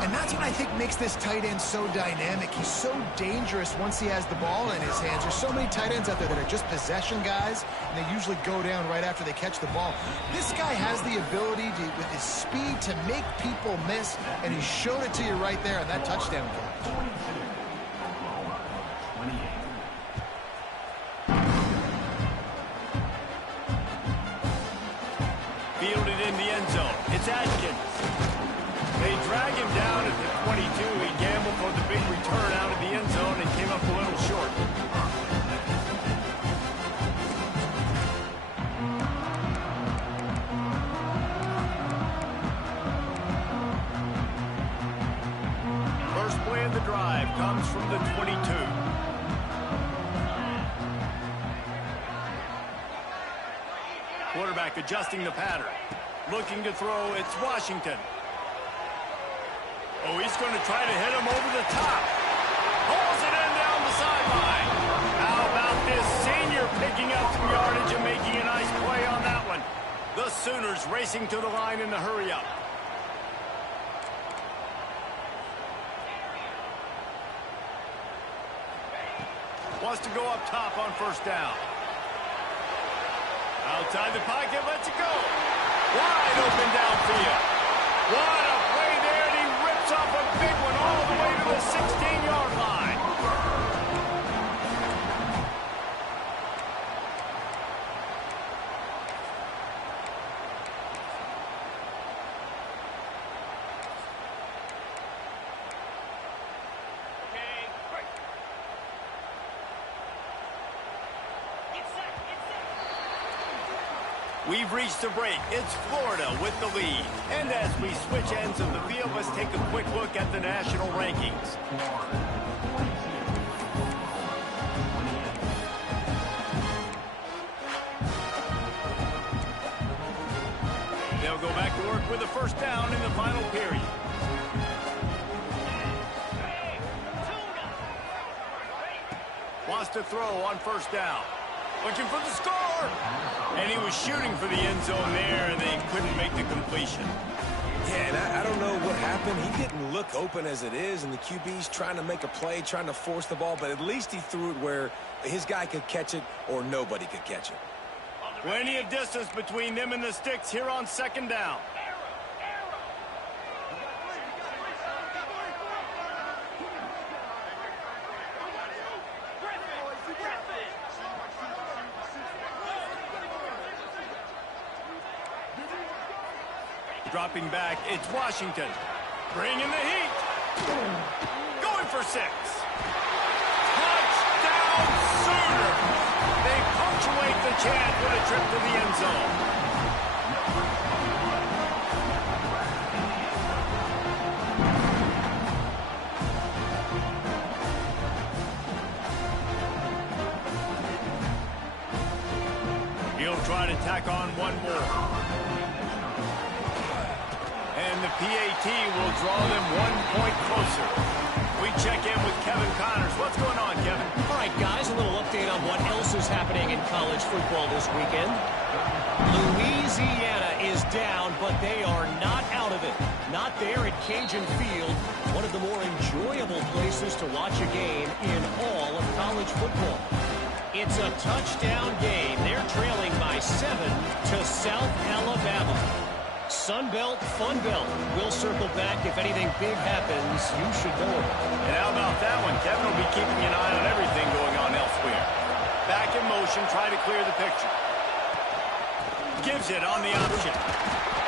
And that's what I think makes this tight end so dynamic. He's so dangerous once he has the ball in his hands. There's so many tight ends out there that are just possession guys, and they usually go down right after they catch the ball. This guy has the ability to, with his speed, to make people miss, and he showed it to you right there on that touchdown catch. Fielded in the end zone. It's Adkins. They drag him down at the 22. He gambled for the big return out of the end zone and came up a little short. First play of the drive comes from the 22. Quarterback adjusting the pattern. Looking to throw, it's Washington. Oh, he's going to try to hit him over the top. Pulls it in down the sideline. How about this senior picking up some yardage and making a nice play on that one? The Sooners racing to the line in the hurry-up. Wants to go up top on first down. Outside the pocket, lets it go. Wide open downfield. What a play there, and he rips off a big one all the way to the 16-yard line. We've reached the break. It's Florida with the lead. And as we switch ends of the field, let's take a quick look at the national rankings. They'll go back to work with a first down in the final period. Wants to throw on first down. Looking for the score. And he was shooting for the end zone there, and they couldn't make the completion. Yeah, and I don't know what happened. He didn't look open as it is, and the QB's trying to make a play, trying to force the ball, but at least he threw it where his guy could catch it or nobody could catch it. Plenty of distance between them and the sticks here on second down. Dropping back, it's Washington. Bringing the heat. Going for 6. Touchdown Sooners! They punctuate the chant with a trip to the end zone. He'll try to tack on one more. And the PAT will draw them 1 point closer. We check in with Kevin Connors. What's going on, Kevin? All right, guys, a little update on what else is happening in college football this weekend. Louisiana is down, but they are not out of with it. Not there at Cajun Field, one of the more enjoyable places to watch a game in all of college football. It's a touchdown game. They're trailing by 7 to South Alabama. Sunbelt, Funbelt. We'll circle back if anything big happens. You should know it. And how about that one? Kevin will be keeping an eye on everything going on elsewhere. Back in motion, try to clear the picture. Gives it on the option.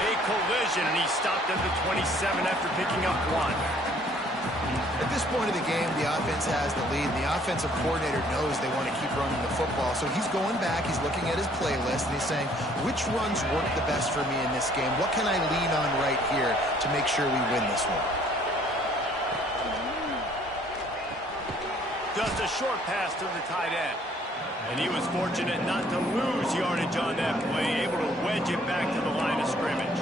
A collision, and he stopped at the 27 after picking up 1. At this point of the game, the offense has the lead. The offensive coordinator knows they want to keep running the football. So he's going back, he's looking at his playlist, and he's saying, which runs work the best for me in this game? What can I lean on right here to make sure we win this one? Just a short pass to the tight end. And he was fortunate not to lose yardage on that play, able to wedge it back to the line of scrimmage.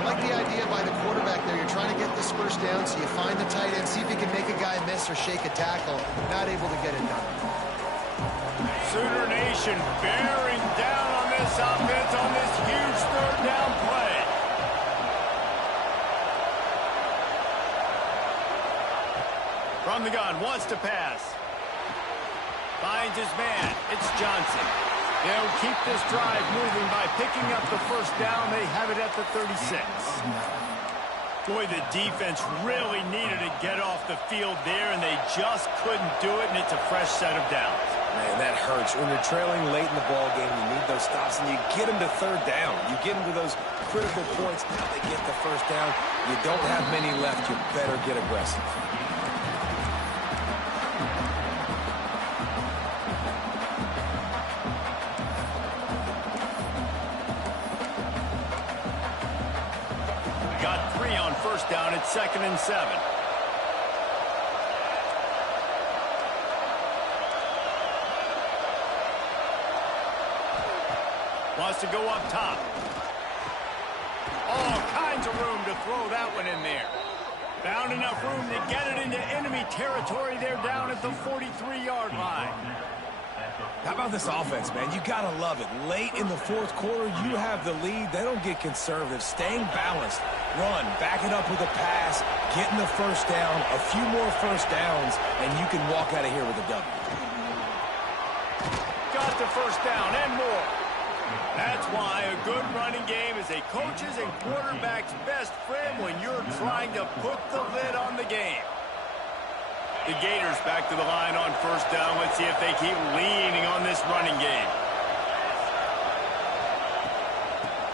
I like the idea by the quarterback there. You're trying to get this first down, so you find the tight end, see if you can make a guy miss or shake a tackle. Not able to get it done. Sooner Nation bearing down on this offense on this huge third down play. From the gun, wants to pass. Finds his man. It's Johnson. They'll keep this drive moving by picking up the first down. They have it at the 36. Boy, the defense really needed to get off the field there, and they just couldn't do it, and it's a fresh set of downs. Man, that hurts. When you're trailing late in the ball game, you need those stops, and you get them to third down. You get them to those critical points. Now they get the first down. You don't have many left. You better get aggressive. Down at 2nd and 7. Wants to go up top. All kinds of room to throw that one in there. Found enough room to get it into enemy territory. They're down at the 43-yard line. How about this offense, man? You got to love it. Late in the fourth quarter, you have the lead. They don't get conservative. Staying balanced. Run. Back it up with a pass. Getting the first down. A few more first downs, and you can walk out of here with a W. Got the first down and more. That's why a good running game is a coach's and quarterback's best friend when you're trying to put the lid on the game. The Gators back to the line on first down. Let's see if they keep leaning on this running game.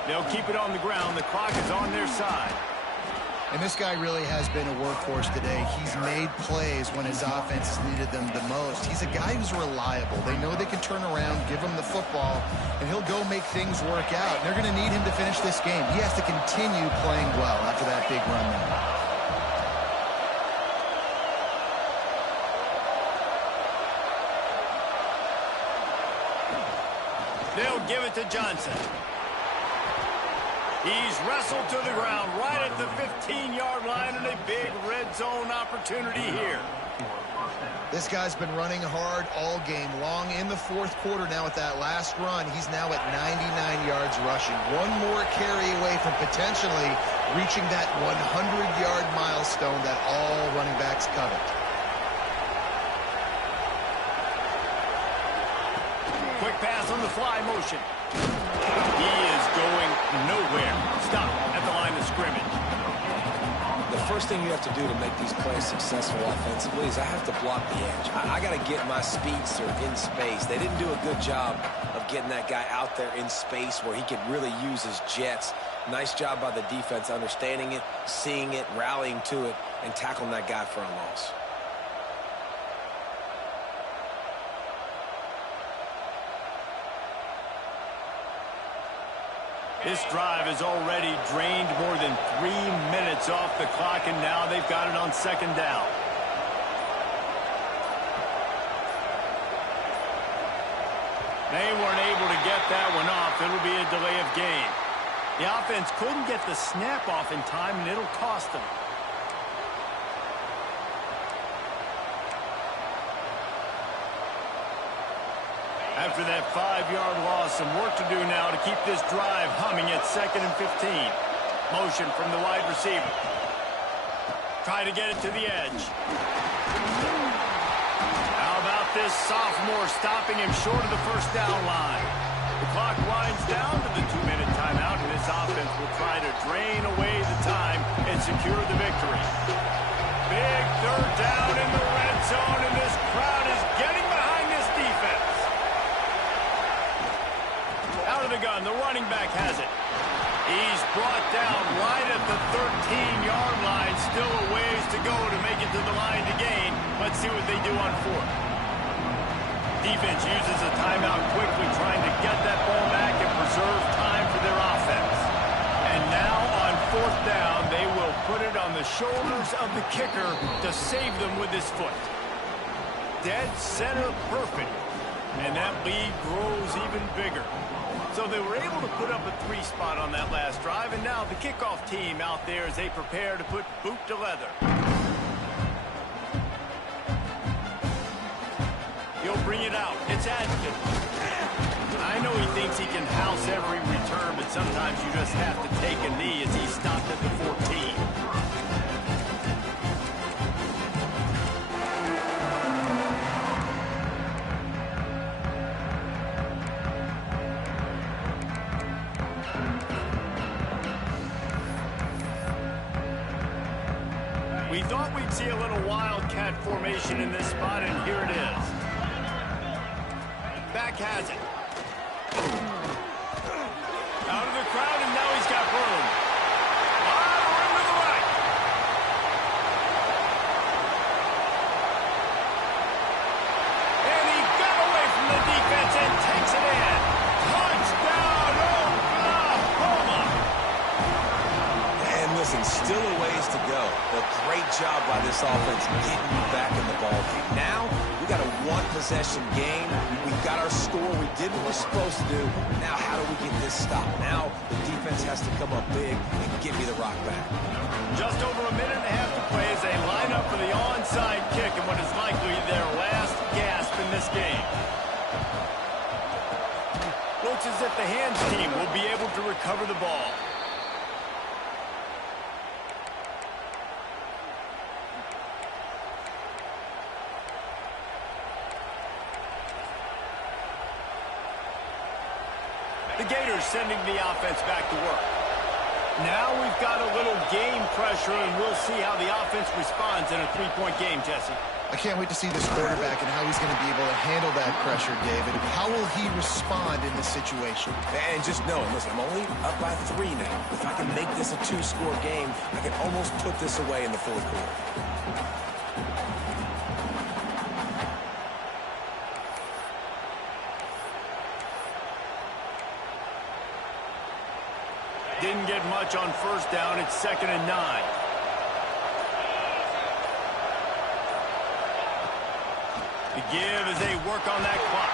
They'll keep it on the ground. The clock is on their side. And this guy really has been a workhorse today. He's made plays when his offense has needed them the most. He's a guy who's reliable. They know they can turn around, give him the football, and he'll go make things work out. And they're going to need him to finish this game. He has to continue playing well after that big run there. They'll give it to Johnson. He's wrestled to the ground right at the 15-yard line, and a big red zone opportunity here. This guy's been running hard all game long. In the fourth quarter now at that last run, he's now at 99 yards rushing. One more carry away from potentially reaching that 100-yard milestone that all running backs covet. Quick pass on the fly motion. He is going nowhere. Stop at the line of scrimmage. The first thing you have to do to make these plays successful offensively is I have to block the edge. I got to get my speedster in space. They didn't do a good job of getting that guy out there in space where he could really use his jets. Nice job by the defense understanding it, seeing it, rallying to it, and tackling that guy for a loss. This drive has already drained more than 3 minutes off the clock, and now they've got it on second down. They weren't able to get that one off. It'll be a delay of game. The offense couldn't get the snap off in time, and it'll cost them. After that 5-yard loss, some work to do now to keep this drive humming at 2nd and 15. Motion from the wide receiver. Try to get it to the edge. How about this sophomore stopping him short of the first down line? The clock winds down to the 2-minute timeout, and this offense will try to drain away the time and secure the victory. Big third down in the red zone, and this crowd is getting behind this defense. Out of the gun, the running back has it. He's brought down right at the 13-yard line. Still a ways to go to make it to the line to gain. Let's see what they do on fourth. Defense uses a timeout quickly, trying to get that ball back and preserve time for their offense. And now on fourth down, they will put it on the shoulders of the kicker to save them with his foot. Dead center perfect. And that lead grows even bigger. So they were able to put up a 3 spot on that last drive, and now the kickoff team out there as they prepare to put boot to leather. He'll bring it out. It's Adkins. I know he thinks he can house every return, but sometimes you just have to take a knee as he stopped at the 14. We thought we'd see a little wildcat formation in this spot, and here it is. Back has it. Out of the crowd, and now he's got room. A lot of room to the right. And he got away from the defense and takes it in. Touchdown, Oklahoma! And listen, still a ways to go, but great job by this offense getting you back in the ball game. Now, we got a one-possession game. We've got our score. We did what we're supposed to do. Now, how do we get this stopped? Now, the defense has to come up big and give me the rock back. Just over a minute and a half to play as they line up for the onside kick and what is likely their last gasp in this game. Looks as if the hands team will be able to recover the ball. The Gators sending the offense back to work. Now we've got a little game pressure, and we'll see how the offense responds in a 3-point game, Jesse. I can't wait to see this quarterback and how he's going to be able to handle that pressure, David. How will he respond in this situation? And just know, listen, I'm only up by 3 now. If I can make this a 2-score game, I can almost put this away in the fourth quarter. Didn't get much on first down. It's 2nd and 9. The give as they work on that clock.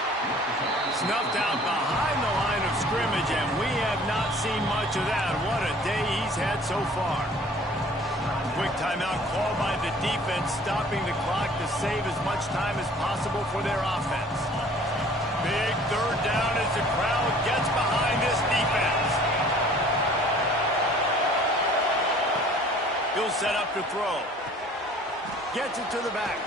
Snuffed out behind the line of scrimmage, and we have not seen much of that. What a day he's had so far. Quick timeout call by the defense, stopping the clock to save as much time as possible for their offense. Big third down as the crowd gets behind this defense. He'll set up to throw. Gets it to the back.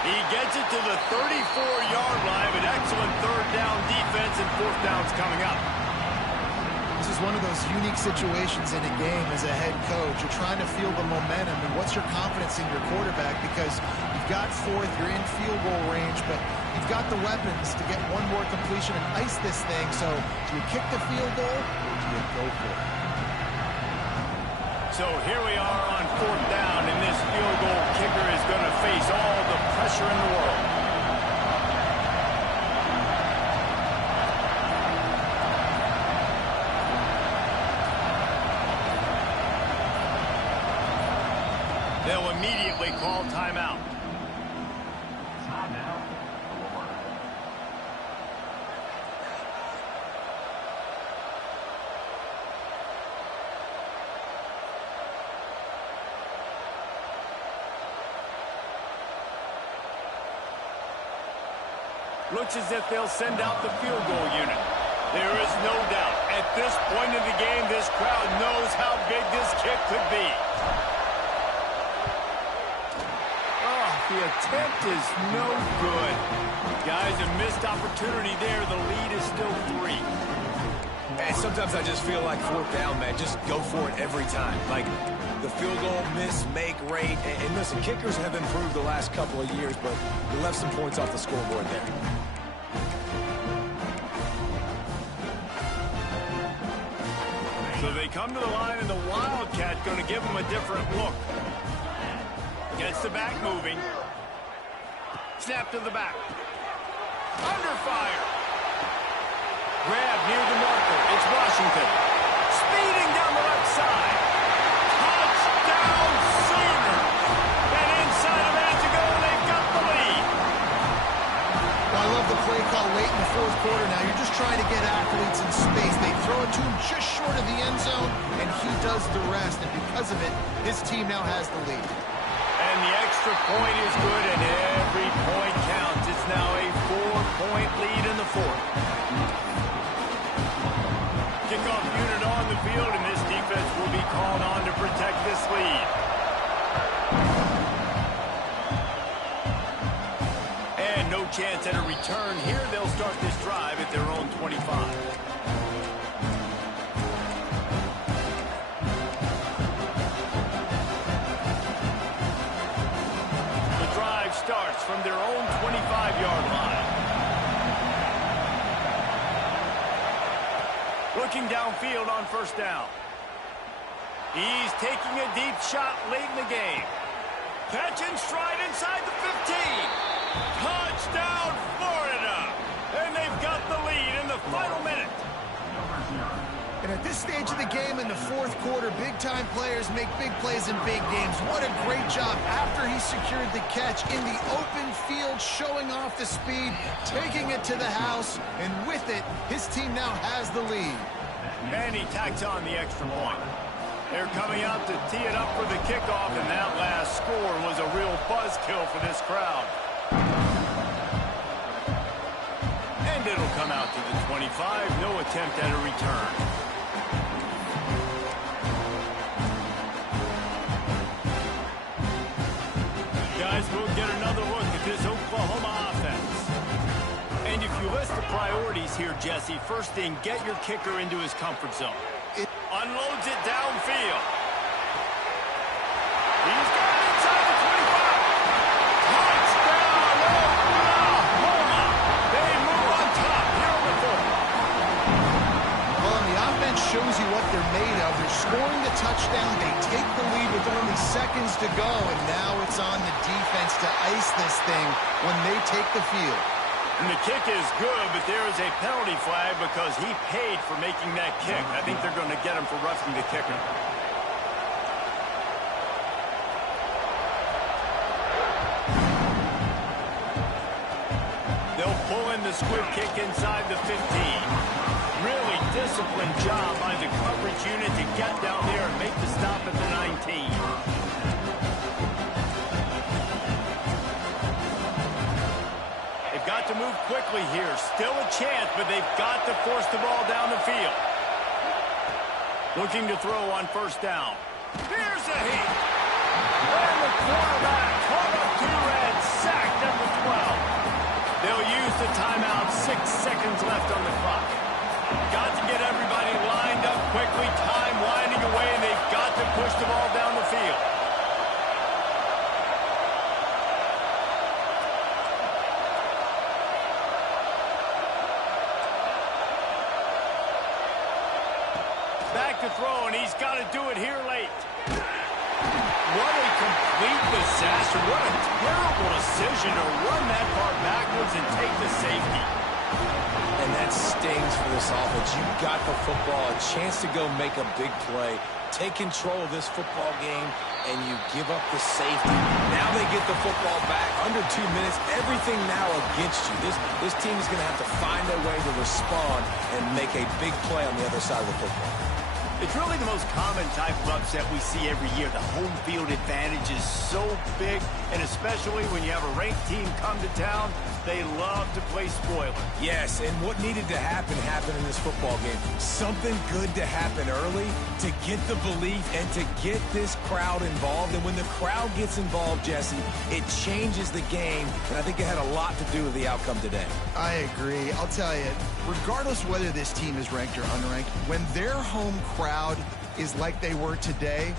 He gets it to the 34-yard line, but excellent third down defense, and fourth down's coming up. This is one of those unique situations in a game as a head coach. You're trying to feel the momentum, and what's your confidence in your quarterback? Because you've got fourth, you're in field goal range, but you've got the weapons to get one more completion and ice this thing. So do you kick the field goal, or do you go for it? So here we are on fourth down, and this field goal kicker is going to face all the pressure in the world. They'll immediately call timeout. Looks as if they'll send out the field goal unit. There is no doubt At this point in the game, this crowd knows how big this kick could be. Oh, the attempt is no good. Guys, a missed opportunity there. The lead is still 3. And sometimes I just feel like fourth down, man. Just go for it every time. Like the field goal miss, make rate. And listen, kickers have improved the last couple of years, but you left some points off the scoreboard there. So they come to the line, and the Wildcat going to give them a different look. Gets the back moving. Snap to the back. Under fire. Grab near the marker. It's Washington. Speeding down the left side. Touchdown Sooners. And inside a minute to go, they've got the lead. Well, I love the play call late in the fourth quarter now. You're just trying to get athletes in space. They throw it to him just short of the end zone, and he does the rest. And because of it, his team now has the lead. And the extra point is good, and every point counts. It's now a 4-point lead in the fourth. Kickoff unit on the field, and this defense will be called on to protect this lead. And no chance at a return here. They'll start this drive at their own 25. Starts from their own 25-yard line. Looking downfield on first down. He's taking a deep shot late in the game. Catch and stride inside the 15. Touchdown, Florida! And they've got the lead in the final minute. And at this stage of the game in the fourth quarter, big-time players make big plays in big games. What a great job after he secured the catch in the open field, showing off the speed, taking it to the house, and with it, his team now has the lead. And he tacks on the extra point. They're coming out to tee it up for the kickoff, and that last score was a real buzzkill for this crowd. And it'll come out to the 25. No attempt at a return. Guys, we'll get another look at this Oklahoma offense. And if you list the priorities here, Jesse, first thing, get your kicker into his comfort zone. Unloads it downfield. He's got it inside the 25. Touchdown, Oklahoma. They move on top here on the fourth. Well, and the offense shows you what they're made of. They're scoring the touchdown. They take the lead with only seconds to go, and now it's on the defense to ice this thing when they take the field. And the kick is good, but there is a penalty flag because he paid for making that kick. I think they're going to get him for roughing the kicker. They'll pull in the squib kick inside the 15. Really disciplined job by the coverage unit to get down there and make the stop at the 19. They've got to move quickly here. Still a chance, but they've got to force the ball down the field. Looking to throw on first down. Here's a hit. And the quarterback caught up to and sacked number 12. They'll use the timeout. 6 seconds left on the clock. Got to get everybody lined up quickly. Time winding away, and they've got to push the ball down the field. Back to throw, and he's got to do it here late. What a complete disaster. What a terrible decision to run that far backwards and take the safety. And that stings for this offense. You got the football, a chance to go make a big play, take control of this football game, and you give up the safety. Now they get the football back under 2 minutes. Everything now against you. This team is going to have to find a way to respond and make a big play on the other side of the football. It's really the most common type of upset we see every year. The home field advantage is so big, and especially when you have a ranked team come to town, they love to play spoiler. Yes, and what needed to happen happened in this football game. Something good to happen early to get the belief and to get this crowd involved. And when the crowd gets involved, Jesse, it changes the game, and I think it had a lot to do with the outcome today. I agree. I'll tell you, regardless whether this team is ranked or unranked, when their home crowd is like they were today,